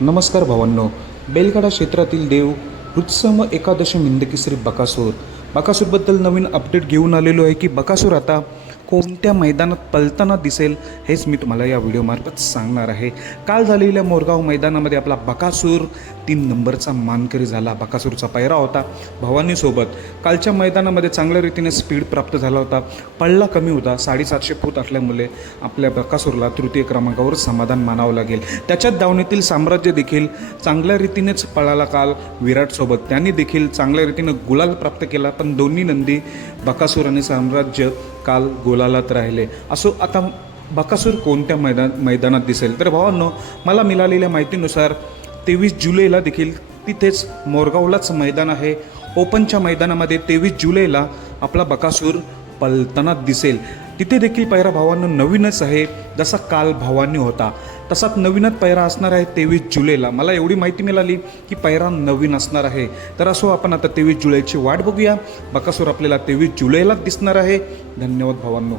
नमस्कार भावांनो. बेलगाडा क्षेत्रातील देव हृत्सम एकादशी मिंदकेसरी बकासूर. बकासूरबद्दल नवीन अपडेट घेऊन आलेलो आहे की बकासूर आता कोणत्या मैदानात पलताना दिसेल हेच मी तुम्हाला या व्हिडिओमार्फत सांगणार आहे. काल झालेल्या मोरगाव मैदानामध्ये आपला बकासूर तीन नंबरचा मानकरी झाला. बकासूरचा पैरा होता भवानीसोबत कालच्या मैदानामध्ये चांगल्या रीतीने स्पीड प्राप्त झाला होता. पडला कमी होता. साडेसातशे फूट असल्यामुळे आपल्या बकासूरला तृतीय क्रमांकावर समाधान मानावं लागेल. त्याच्यात दावणीतील साम्राज्य देखील चांगल्या रीतीनेच पळाला काल. विराटसोबत त्यांनी देखील चांगल्या रीतीनं गुलाल प्राप्त केला पण दोन्ही नंदी बकासूर आणि साम्राज्य काल गुलालात राहिले. असो आता बकासूर कोणत्या मैदान मैदानात दिसेल? तर भावांनो मला मिळालेल्या माहितीनुसार तेवीस जुलैला देखील तिथेच मोरगावलाच मैदान आहे. ओपनच्या मैदानामध्ये तेवीस जुलैला आपला बकासूर पलताना दिसेल. तिथे देखील पैरा भावांनो नवीनच आहे जसा काल भावांनी होता. तसाच नवीनच पैरा असणार आहे तेवीस जुलैला. मला एवढी माहिती मिळाली की पैरा नवीन असणार आहे. तर असो आपण आता तेवीस जुलैची वाट बघूया. बकासूर आपल्याला तेवीस जुलैलाच दिसणार आहे. धन्यवाद भावांनो.